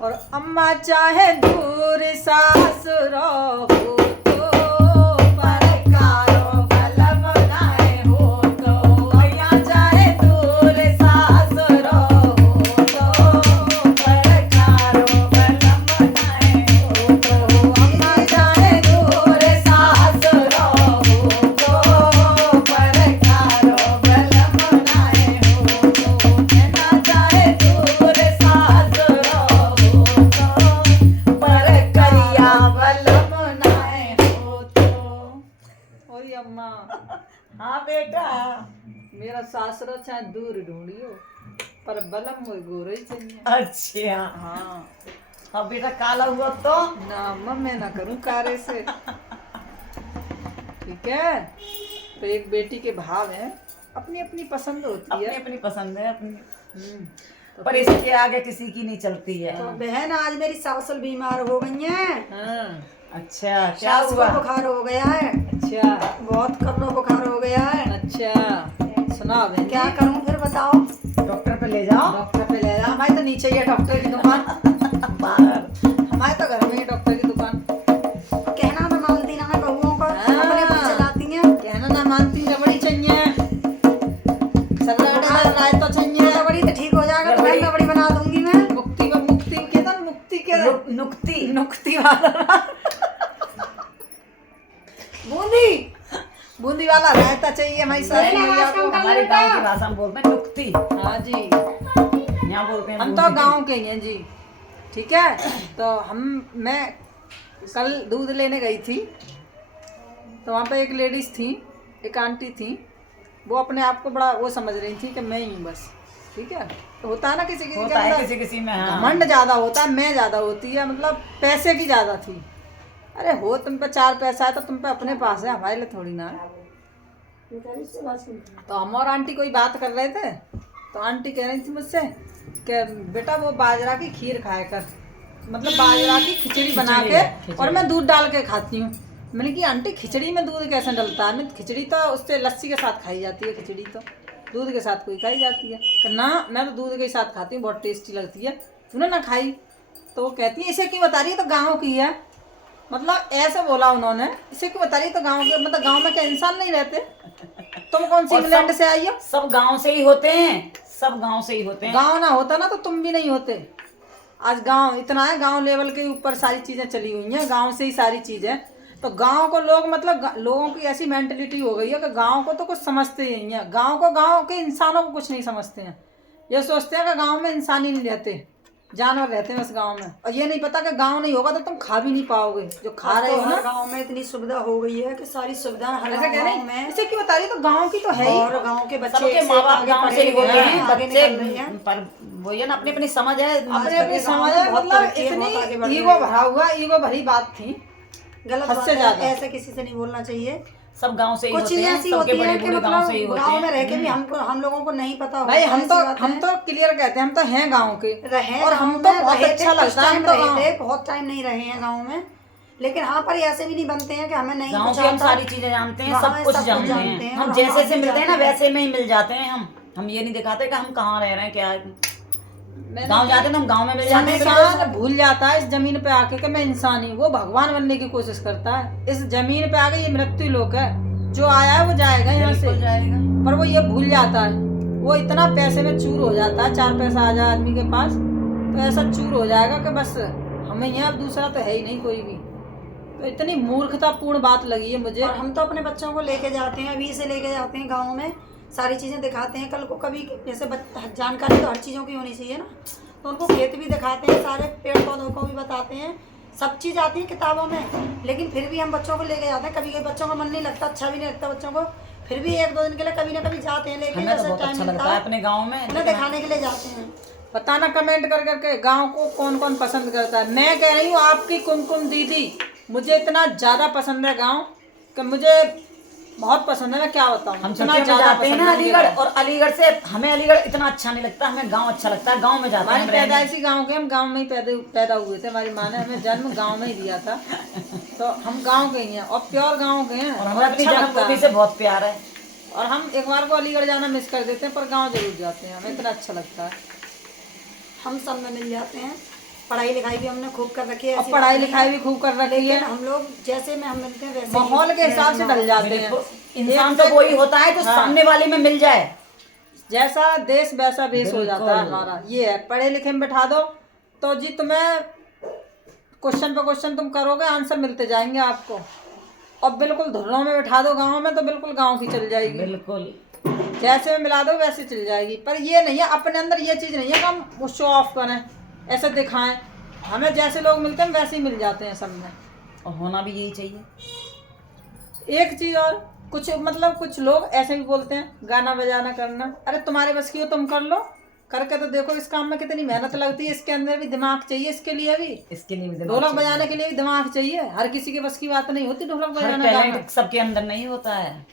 और अम्मा चाहे दूर सास रहो तो परकारो बलम नाए हो तो भैया चाहे दूर सास रहो तो परकारो बलम नाए हो तो अम्मा चाहे दूर सास रहो तो परकारो बलम नाए हो तो कहना चाहे दूर सास रहो पर करिया बलम नाए हो तो। ओरी अम्मा हाँ बेटा, मेरा सासरा चाहे दूर ढूंढियो पर बलम वो गोरे ही चाहिए। अच्छा हाँ हाँ बेटा, काला हुआ तो ना अम्मा मैं ना करूँ कारे से। ठीक है, तो एक बेटी के भाव है, अपनी अपनी पसंद होती अपनी है। अपनी पसंद है अपनी, तो पर इसके आगे किसी की नहीं चलती है। तो बहन आज मेरी सास बीमार हो गई हैं। हाँ अच्छा क्या सास को हुआ? बुखार हो गया है, अच्छा बहुत कड़वा बुखार हो गया है। अच्छा सुना बहन क्या जी? करूं फिर बताओ। डॉक्टर पे ले जाओ। डॉक्टर पे ले जा, हमारे तो नीचे ही है डॉक्टर की दुकान। बाहर हमारे तो घर में ही डॉक्टर की दुकान। कहना तो मानती ना है बहुओं का, हाँ। अपने अपने चलाती हैं। कहना ना मानती रबड़ी चाहिए, सलाड राय तो चाहिए। रबड़ी तो ठीक हो जाएगा, तो रबड़ी। रबड़ी बना दूंगी मैं। मुक्ति में मुक्ति के ना मुक्ति के ना नुक्ती नुक्ति वाला बूंदी बूंदी वाला रायता चाहिए हमारी सारी मैया को। हमारे गांव की भाषा में बोलते हैं नुक्ती, हाँ जी, यहाँ बोलते हैं हम तो बूंदी। गांव के ही हैं जी। ठीक है, तो मैं कल दूध लेने गई थी, तो वहाँ पे एक लेडीज थी, एक आंटी थी, वो अपने आप को बड़ा वो समझ रही थी कि मैं ही हूँ बस। ठीक है, तो होता है ना किसी किसी के होता है अंदर किसी किसी में। हाँ घमंड ज्यादा होता है, मैं ज्यादा होती है, मतलब पैसे की ज्यादा थी। अरे हो तुम पे 4 पैसा है तो तुम पे अपने पास है, हमारे लिए थोड़ी ना है। तो हम और आंटी कोई बात कर रहे थे, तो आंटी कह रही थी मुझसे कि बेटा वो बाजरा की खीर खाया कर, मतलब बाजरा की खिचड़ी बना के, और मैं दूध डाल के खाती हूँ। मैंने कि आंटी खिचड़ी में दूध कैसे डलता है? मैं खिचड़ी तो उससे लस्सी के साथ खाई जाती है, खिचड़ी तो दूध के साथ कोई खाई जाती है। कि ना मैं तो दूध के साथ खाती हूँ, बहुत टेस्टी लगती है, तूने ना खाई? तो वो कहती है इसे क्यों बता रही है, तो गाँव की है। मतलब ऐसे बोला उन्होंने, इसे क्यों बता रही है, तो गाँव के, मतलब गाँव में क्या इंसान नहीं रहते? तुम कौन सी और इंग्लैंड से आई हो? सब गांव से ही होते हैं, सब गांव से ही होते हैं। गांव ना होता ना तो तुम भी नहीं होते। आज गांव इतना है, गांव लेवल के ऊपर सारी चीजें चली हुई हैं, गांव से ही सारी चीजें। तो गांव को लोग, मतलब लोगों की ऐसी मेंटलिटी हो गई है कि गांव को तो कुछ समझते ही नहीं है, गांव को, गांव के इंसानों को कुछ नहीं समझते हैं। ये सोचते हैं कि गांव में इंसान ही नहीं रहते, जानवर रहते हैं बस गांव में। और ये नहीं पता कि गांव नहीं होगा तो तुम खा भी नहीं पाओगे जो खा रहे हो ना। गाँव में इतनी सुविधा हो गई है कि सारी सुविधा हर ऐसा कह गाँव रही में। इसे क्यों बता रही, तो गांव की तो है ही। और गाँव के बच्चे सबके एक से माँ बाप आगे गांव पढ़े से ही लिखे होते हैं, हैं, आगे निकल रही हैं। बच्चे पर वही है ना, अपनी अपनी समझ है। अपने अपनी समझ है, बहुत मतलब तरक्की है, बहुत आगे बढ़ इतनी रही ईगो है। भरा हुआ, ईगो भरी बात थी। गलत हद बात से है, ज्यादा। ऐसे किसी से नहीं बोलना चाहिए। सब गांव से ही कुछ होते चीजें हैं, ऐसी सबके होती बड़े हैं कि बूढ़े गांव से ही मतलब होते गाँव में हैं। रह के भी हमको, हम लोगों को नहीं पता होगा। भाई हम ऐसी बात हम है। तो क्लियर कहते हैं, हम तो हैं गांव के, रहे और गाँव हम में, तो बहुत रहे थे, अच्छा कुछ लगता है, हम टाइम तो रहे गाँव। थे, बहुत टाइम नहीं रहे हैं गाँव में। लेकिन हाँ पर ऐसे भी नहीं बनते हैं कि हमें नहीं गांव कुछ की हम आता। सारी चीजें जानते हैं, वहाँ सब कुछ जानते हैं। हम और जैसे हम से मिलते हैं ना जानते हैं। वैसे में ही मिल जाते हैं। हम ये नहीं दिखाते कि हम कहाँ रह रहे हैं, क्या है। मैंने गांव जाते हैं ना, हम गांव में मिल जाते हैं। इंसान भूल जाता है इस जमीन पे आके कि मैं इंसान ही, वो भगवान बनने की कोशिश करता है। इस जमीन पे आके ये मृत्यु लोक है, जो आया है वो जाएगा यहाँ से, बिल्कुल जाएगा। पर वो ये भूल जाता है। वो इतना पैसे में चूर हो जाता है, 4 पैसा आ जाए आदमी के पास तो ऐसा चूर हो जाएगा कि बस हमें यहाँ, अब दूसरा तो है ही नहीं कोई भी। तो इतनी मूर्खतापूर्ण बात लगी है मुझे। और हम तो अपने बच्चों को लेके जाते हैं, अभी से लेके जाते हैं गाँव में, सारी चीज़ें दिखाते हैं। कल को कभी जैसे जानकारी तो हर चीज़ों की होनी चाहिए ना, तो उनको खेत भी दिखाते हैं, सारे पेड़ पौधों को भी बताते हैं, सब चीज़ आती है किताबों में। लेकिन फिर भी हम बच्चों को लेके जाते हैं, कभी कभी बच्चों का मन नहीं लगता, अच्छा भी नहीं लगता बच्चों को, फिर भी 1-2 दिन के लिए कभी ना कभी जाते हैं लेके, हमें तो जैसे बहुत टाइम अच्छा मिलता लगता है अपने गाँव में। उन्हें दिखाने के लिए जाते हैं। बताना कमेंट कर करके गांव को कौन कौन पसंद करता है। मैं कह रही हूँ आपकी कुमकुम दीदी, मुझे इतना ज्यादा पसंद है गांव कि मुझे बहुत पसंद है। मैं क्या बताऊँ, हम इतना छुट्टियों में ज्यादा जाते हैं पसंद ना है मुझे अलीगढ़, गाँव। और अलीगढ़ से हमें अलीगढ़ इतना अच्छा नहीं लगता, हमें गांव अच्छा लगता है। गांव में जाते हैं हमारी हम रहने। पैदाइशी गांव के, हम गांव में ही पैदा हुए थे। हमारी माँ ने हमें जन्म गांव में ही दिया था, तो हम गांव के ही हैं और प्योर गांव के हैं। और हमें अपनी अच्छा लगता जन्मभूमि है। से बहुत प्यार है। और हम एक बार को अलीगढ़ जाना मिस कर देते हैं, पर गाँव जरूर जाते हैं, हमें इतना अच्छा लगता है। हम सब में मिल जाते हैं। पढ़ाई लिखाई भी हमने खूब कर रखी है, और ऐसी पढ़ाई बात नहीं लिखाई है। भी खूब कर रखी है, लेकिन हम लोग जैसे में हम मिलते हैं वैसे ही माहौल के हिसाब से ढल जाते हैं। इंसान तो वही होता है जो हाँ। सामने वाले में मिल जाए। जैसा देश वैसा भेष हो जाता है बिल्कुल। हमारा। ये है, पढ़े लिखे में बैठा दो तो जी तुम्हें क्वेश्चन पे क्वेश्चन तुम करोगे, आंसर मिलते जाएंगे आपको। और बिल्कुल धुर्रों में बैठा दो गाँव में तो बिल्कुल गाँव की चल जाएगी। बिल्कुल जैसे में मिला दो वैसे चल जाएगी। पर ये नहीं है, अपने अंदर ये चीज़ नहीं है कि हम वो शो ऑफ करें, ऐसे दिखाएं। हमें जैसे लोग मिलते हैं वैसे ही मिल जाते हैं सब में। और होना भी यही चाहिए। एक चीज़ और, कुछ मतलब कुछ लोग ऐसे भी बोलते हैं गाना बजाना करना, अरे तुम्हारे बस की हो तुम कर लो, करके तो देखो इस काम में कितनी मेहनत लगती है। इसके अंदर भी दिमाग चाहिए, इसके लिए भी इसके लिए भी दिमाग ढोलक चाहिए। बजाने के लिए भी दिमाग चाहिए। हर किसी के बस की बात नहीं होती ढोलक हर बजाना गाना। टैलेंट सबके अंदर नहीं होता है।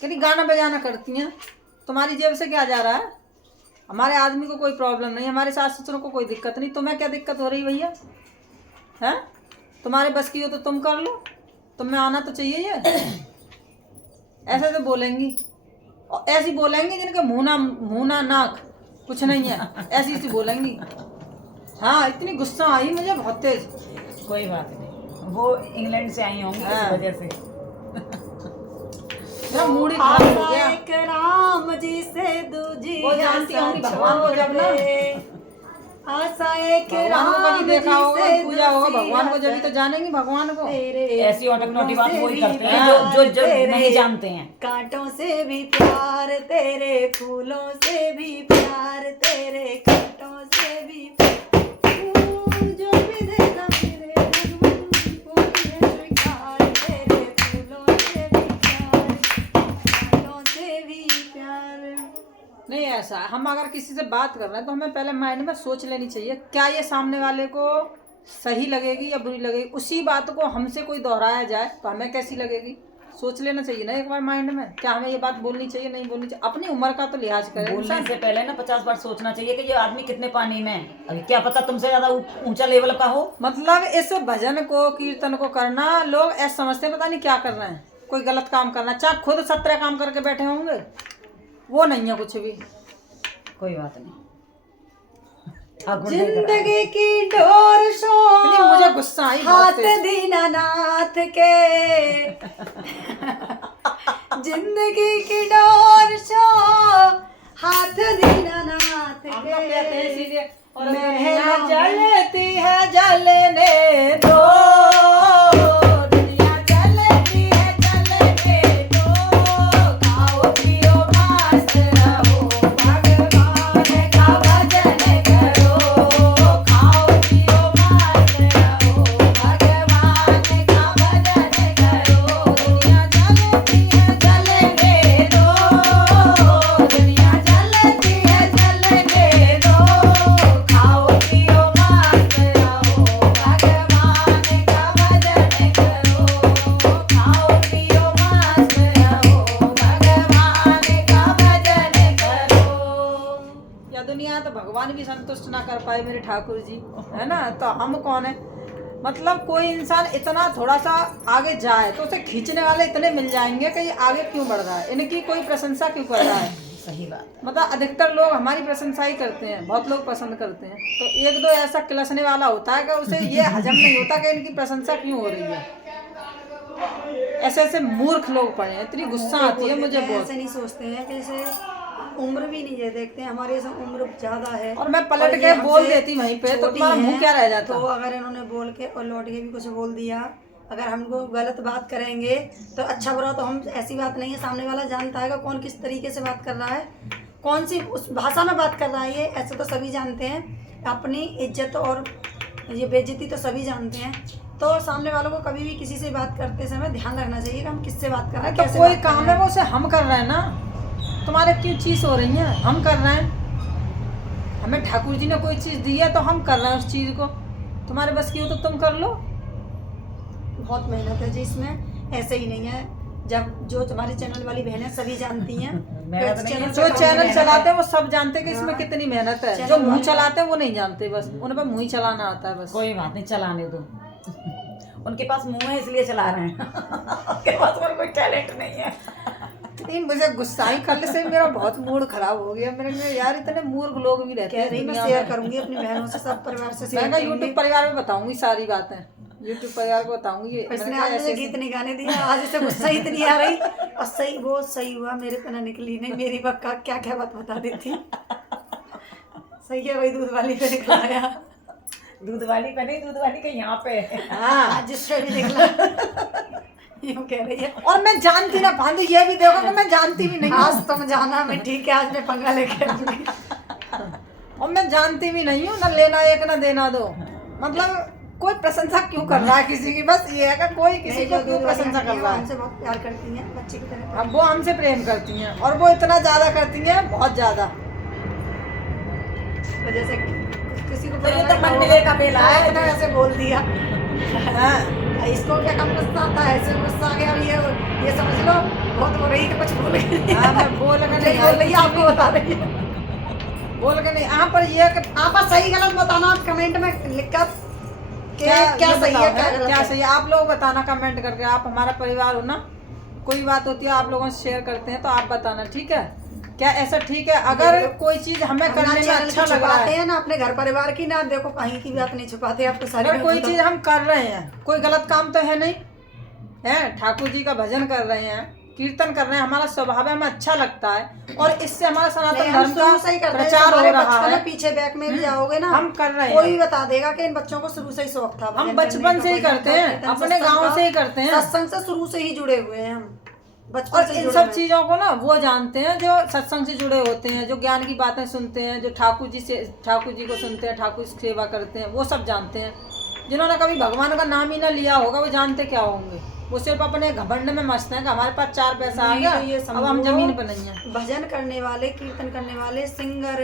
यदि गाना बजाना करती हैं, तुम्हारी जेब से क्या जा रहा है? हमारे आदमी को कोई प्रॉब्लम नहीं, हमारे सास ससुरों को कोई दिक्कत नहीं, तुम्हें क्या दिक्कत हो रही भैया? हैं? तुम्हारे बस की हो तो तुम कर लो, तुम्हें आना तो चाहिए ये। ऐसे तो बोलेंगी, और ऐसी बोलेंगी जिनके मुँह ना नाक कुछ नहीं है, ऐसी ऐसी बोलेंगी। हाँ, इतनी गुस्सा आई मुझे बहुत तेज। कोई बात नहीं, वो इंग्लैंड से आई होंगी हाँ। इस वजह से। मेरा मूड ही खराब हो आशा गया। एक राम जी से दूजी वो जानती आशा होंगी भगवान को जब ना, आशा एक भगवान को राम कभी जी देखा होगा, से पूजा होगा दूजी भगवान को, जब आशा तो जानेंगी भगवान को। तेरे ऐसी ऑटोक्नोटी बात फूलों वही से करते भी हैं प्यार जो तेरे, नहीं जानते हैं। कांटों से भी प्यार तेरे, फूलों से भी प्यार तेरे, कांटों से भी जो भी देखा मेरे वो भी है स्वीकार तेरे, फूलों से भी प्यार, कांटों से भी प्यार। नहीं, ऐसा हम अगर किसी से बात कर रहे हैं तो हमें पहले माइंड में सोच लेनी चाहिए, क्या ये सामने वाले को सही लगेगी या बुरी लगेगी। उसी बात को हमसे कोई दोहराया जाए तो हमें कैसी लगेगी, सोच लेना चाहिए ना एक बार माइंड में, क्या हमें ये बात बोलनी चाहिए नहीं बोलनी चाहिए। अपनी उम्र का तो लिहाज करें बोलने इंसान। से पहले ना 50 बार सोचना चाहिए कि ये आदमी कितने पानी में है। अभी क्या पता तुमसे ज्यादा ऊंचा लेवल का हो। मतलब इस भजन को कीर्तन को करना लोग ऐसा समझते हैं पता नहीं क्या कर रहे हैं, कोई गलत काम करना, चाहे खुद 17 काम करके बैठे होंगे, वो नहीं है कुछ भी। कोई बात नहीं, ठाकुर देख रहा है। जिंदगी की डोर इतनी शो मुझे गुस्सा आई बहुत हाथ तेज। दीनानाथ के जिंदगी की डोर शो हाथ दीनानाथ हम लोग कहते हैं के इसीलिए, और महलों में जलती है जलने दो, दुनिया जलती है जलने दो, खाओ पियो मस्त रहो, भगवान का भजन करो, खाओ पियो मस्त रहो, भगवान का भजन करो, दुनिया जलती है जलने दो, दुनिया जलती है जलने दो, खाओ पियो मस्त रहो, भगवान का भजन करो, खाओ पियो मस्त रहो, भगवान का भजन करो। या दुनिया तो भगवान भी संतुष्ट ना कर पाए मेरे ठाकुर जी, है ना, तो हम कौन है। मतलब कोई इंसान इतना थोड़ा सा आगे जाए तो उसे खींचने वाले इतने मिल जाएंगे कि ये आगे क्यों बढ़ रहा है, इनकी कोई प्रशंसा क्यों कर रहा है। सही बात है। मतलब अधिकतर लोग हमारी प्रशंसा ही करते हैं, बहुत लोग पसंद करते हैं, तो एक दो ऐसा किलसने वाला होता है कि उसे ये हजम नहीं होता कि इनकी प्रशंसा क्यों हो रही है। ऐसे ऐसे मूर्ख लोग पड़े हैं, इतनी गुस्सा आती है मुझे बहुत। ऐसे नहीं सोचते हैं कि जैसे उम्र भी नहीं है, देखते हैं हमारे से उम्र ज्यादा है और मैं पलट और के ये बोल हमसे देती वहीं पे, तो छोटी तुम्हारा मुंह हैं, क्या रह जाता। तो अगर इन्होंने बोल के और लौट के भी कुछ बोल दिया, अगर हमको गलत बात करेंगे तो अच्छा बुरा तो हम, ऐसी बात नहीं है, सामने वाला जानता है कि कौन किस तरीके से बात कर रहा है, कौन सी उस भाषा में बात कर रहा है। ये ऐसे तो सभी जानते हैं, अपनी इज्जत और ये बेइज्जती तो सभी जानते हैं। तो सामने वालों को कभी भी किसी से बात करते समय ध्यान रखना चाहिए कि हम किससे बात कर रहे हैं, तो कैसे कोई बात कर काम रहे है हैं। वो उसे हम कर रहे हैं ना, तुम्हारे क्यों चीज हो रही है, हम कर रहे हैं। हमें ठाकुर जी ने कोई चीज दी है तो हम कर रहे हैं उस चीज को, तुम्हारे बस की हो तो तुम कर लो। बहुत मेहनत है जी इसमें, ऐसे ही नहीं है। जब जो तुम्हारी चैनल वाली बहनें सभी जानती हैं, मेहनत नहीं है। जो चैनल चलाते हैं वो सब जानते हैं कि इसमें कितनी मेहनत है, जो चैनल मुंह वाले- चलाते हैं वो नहीं जानते, बस उन पर मुंह ही चलाना आता है बस। कोई बात नहीं, चलाने दो। उनके पास मुंह है इसलिए चला रहे हैं। उनके पास और कोई टैलेंट नहीं है। इतनी मुझे गुस्सा ही कल से मेरा बहुत मूड खराब हो गया। मैंने कहा यार इतने मूर्ख लोग भी रहते कह हैं रही मैं दुनिया शेयर में। करूंगी अपनी बहनों से, सब परिवार से शेयर मैं कहा करूंगी। यूट्यूब परिवार में बताऊंगी सारी बातें, यूट्यूब परिवार को बताऊंगी। इसने आज मुझे गीत नहीं गाने दिया, आज इसे गुस्सा इतनी आ रही। और सही वो सही हुआ मेरे पे ना निकली नहीं, मेरी बक्का क्या क्या बात बता देती। सही है, वही दूध वाली पे निकलाया। दूध वाली पे नहीं, दूध वाली के यहाँ पे। हाँ आज जिस पे भी निकला यूं कह रही है। और मैं जानती ना भांडू, ये भी देखो कि मैं जानती भी नहीं हूँ। आज तुम जाना, मैं ठीक है, आज मैं पंगा लेके आऊंगी। और मैं जानती भी नहीं हूँ, ना लेना एक ना देना दो। मतलब कोई प्रशंसा क्यों कर रहा है किसी की, बस ये है कि कोई किसी को क्यों प्रशंसा कर रहा है। हमसे बहुत प्यार करती हैं, बच्चे की तरह। अब वो हमसे प्रेम करती हैं और वो इतना ज्यादा करती हैं, बहुत ज्यादा। तो जैसे किसी को तो ये तो मन मिले का मेला है। इतना ऐसे बोल दिया। हाँ इसको क्या कम गुस्सा आता है, ऐसे गुस्सा आ गया। ये समझ लो बहुत हो रही है कि कुछ बोल रही हाँ, मैं बोल के नहीं बोल रही है, आपको बता रही है। बोल के नहीं। यहाँ पर ये है कि आप सही गलत बताना कमेंट में लिखकर क्या ये सही बताओ है क्या गलत क्या है। सही है, आप लोग बताना कमेंट करके। आप हमारा परिवार हो ना, कोई बात होती है आप लोगों से शेयर करते हैं तो आप बताना, ठीक है? क्या ऐसा ठीक है? अगर कोई चीज हमें अपना करने में चैनल अच्छा की लग रहा छुपाते है, हैं ना अपने घर परिवार की, ना देखो कहीं की बात नहीं छुपाते, आपको सारी अगर बात कोई बताओ। चीज हम कर रहे हैं, कोई गलत काम तो है नहीं है, ठाकुर जी का भजन कर रहे हैं, कीर्तन कर रहे हैं, हमारा स्वभाव है, हमें अच्छा लगता है और इससे हमारा सनातन नहीं, हम धर्म शुरू से ही का करते हैं। प्रचार हो हमारे रहा बचपन में है। पीछे बैक में भी जाओगे ना, हम कर रहे कोई हैं, भी बता देगा कि इन बच्चों को शुरू से ही शौक था। हम भजन बचपन करने से ही का, करते भजन हैं, कीर्तन, अपने सत्संग गांव का। से ही करते हैं। सत्संग से शुरू से ही जुड़े हुए हैं हम, बचपन और से इन जुड़े सब हुए चीजों को ना वो जानते हैं जो सत्संग से जुड़े होते हैं, जो ज्ञान की बातें सुनते हैं, जो ठाकुर जी को सुनते हैं, ठाकुर की सेवा करते हैं, वो सब जानते हैं। जिन्होंने कभी भगवान का नाम ही ना लिया होगा वो जानते क्या होंगे? वो सिर्फ अपने घमंड में मस्त हैं कि हमारे पास 4 पैसा आ गया, ये अब हम जमीन पर नहीं है। भजन करने वाले, कीर्तन करने वाले, सिंगर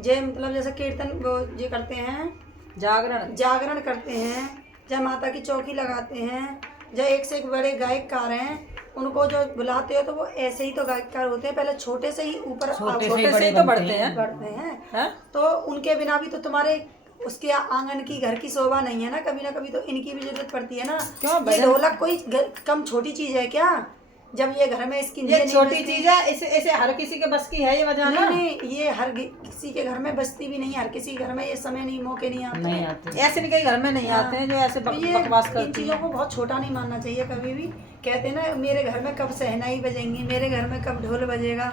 जे मतलब जैसे कीर्तन वो ये करते हैं, जागरण करते हैं, जय माता की चौकी लगाते हैं, जय एक से एक बड़े गायककार हैं, उनको जो बुलाते हो तो वो ऐसे ही तो गायककार होते हैं, पहले छोटे से ही ऊपर छोटे छोटे से ही तो बढ़ते हैं। बढ़ते हैं। हैं? तो उनके बिना भी तो तुम्हारे उसके आंगन की घर की शोभा नहीं है ना, कभी ना कभी तो इनकी भी जरूरत पड़ती है ना। क्यों? ये भजन- ढोलक कोई कम छोटी चीज है क्या? जब ये घर में इसकी ये नहीं छोटी बजती- चीज है, इसे हर किसी के बस की है ये बजाना। नहीं, ये हर किसी के घर में बजती भी नहीं, हर किसी के घर में ये समय नहीं, मौके नहीं आते नहीं हैं। आते। ऐसे नहीं कई घर में नहीं आते हैं जो ऐसे तो ये बकवास इन करती हैं। चीज़ों को बहुत छोटा नहीं मानना चाहिए कभी भी। कहते हैं ना मेरे घर में कब शहनाई बजेंगी, मेरे घर में कब ढोल बजेगा,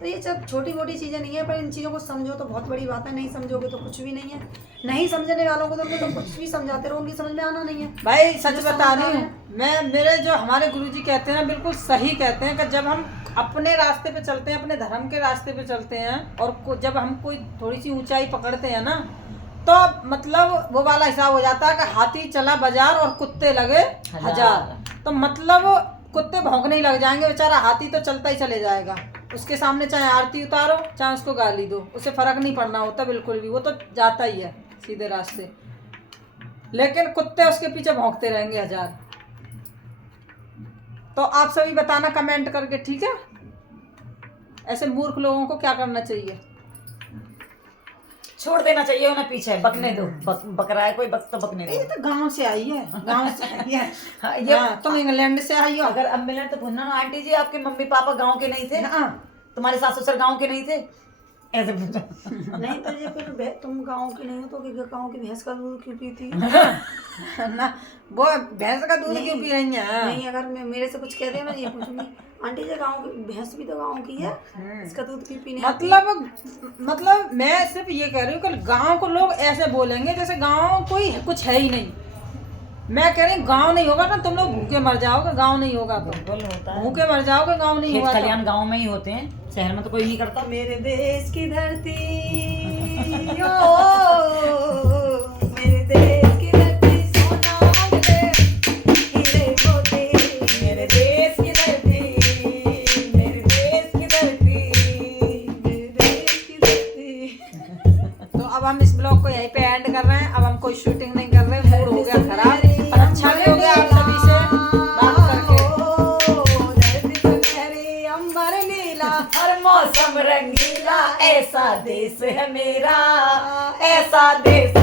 तो ये सब छोटी मोटी चीज़ें नहीं है, पर इन चीज़ों को समझो तो बहुत बड़ी बात है। नहीं समझोगे तो कुछ भी नहीं है। नहीं समझने वालों को तो कुछ भी समझाते रहो, उनकी समझ में आना नहीं है। भाई सच जो बता समझदार रही हूँ मैं, मेरे जो हमारे गुरुजी कहते हैं ना, बिल्कुल सही कहते हैं कि जब हम अपने रास्ते पे चलते हैं, अपने धर्म के रास्ते पे चलते हैं और जब हम कोई थोड़ी सी ऊंचाई पकड़ते हैं ना, तो मतलब वो वाला हिसाब हो जाता है कि हाथी चला बाजार और कुत्ते लगे हजार। तो मतलब कुत्ते भौंकने ही लग जाएंगे, बेचारा हाथी तो चलता ही चले जाएगा। उसके सामने चाहे आरती उतारो चाहे उसको गाली दो, उसे फर्क नहीं पड़ना होता बिल्कुल भी, वो तो जाता ही है सीधे रास्ते। लेकिन कुत्ते उसके पीछे भौंकते रहेंगे हजार। तो आप सभी बताना कमेंट करके, ठीक है? ऐसे मूर्ख लोगों को क्या करना चाहिए? छोड़ देना चाहिए उन्हें पीछे, बकने दो। बक रहा है कोई, बक तो बकने ये दो। तो गांव से आई है, गांव से आई है। हाँ, ये हाँ, तुम इंग्लैंड से आई हो। अगर अब मिलना तो पूछना ना, आंटी जी आपके मम्मी पापा गांव के नहीं थे? हाँ। तुम्हारे सास ससुर गांव के नहीं थे? ऐसे पूछो। नहीं तो ये फिर तुम गाँव की नहीं हो तो गाँव की भैंस का दूध क्यों पीती? ना वो भैंस का दूध क्यों पी रही है? नहीं, अगर मैं मेरे से कुछ कह दे मैं ये पूछूंगी, आंटी जी गाँव की भैंस भी तो गाँव की है, इसका दूध क्यों पीने आती है? मतलब मैं सिर्फ ये कह रही हूँ कि गांव को लोग ऐसे बोलेंगे जैसे गांव कोई कुछ है ही नहीं। मैं कह रही हूँ गांव नहीं होगा ना तुम लोग भूखे मर जाओगे, गांव नहीं होगा तो बिल्कुल होता है। भूखे मर जाओगे, गांव नहीं खेत होगा तो। खलियान गांव में ही होते हैं, शहर में तो कोई नहीं करता। मेरे देश की धरती ओ, मेरे देश की धरती सोना मंगले, हीरे मोती, मेरे देश की धरती, मेरे देश की धरती। मेरे देश की धरती। तो अब हम इस ब्लॉग को यहीं पे एंड कर रहे हैं। अब हम कोई शूटिंग नहीं कर रहे, मूड हो गया खराब, पर अच्छा भी हो गया आप सभी से बात करके। ओ, धरती सुनहरी, अंबर नीला, हर मौसम रंगीला, ऐसा देश है मेरा, ऐसा देश